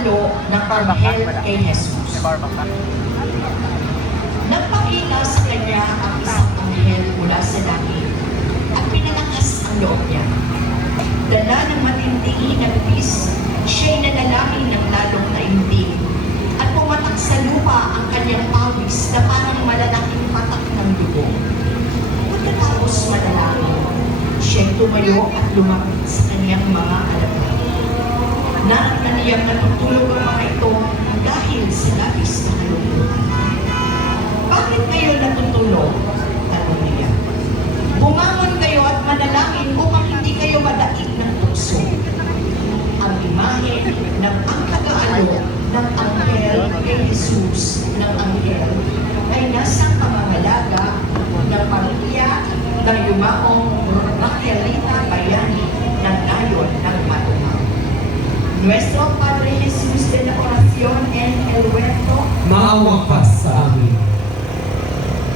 pag-alalo ng anghel kay Jesus. Nagpakita sa kanya ang isang anghel mula sa langit at pinalakas ang loob niya. Dala ng matinding hinagpis, siya'y nanalangin ng lalong naimdig at pumatak sa lupa ang kanyang pawis na parang malalaking patak ng dugo. Pagkatapos manalangin, siya'y tumayo at lumapit sa kanyang mga alagad. Naramdaman niyang natutulog ang mga ito dahil sa labis na kalungkutan. Bakit kayo natutulog? Tanong niya. Bumangon kayo at manalangin upang hindi kayo madaig ng tukso. Ang imahe ng ang pag-aalo ng anghel kay Jesus ng anghel ay nasa pamamalaga ng pamilya ng yumaong Raquelita Bayani ng Nayon ng Matuhaw. Nuestro Padre Jesus de la Oración en el Huerto, Maawang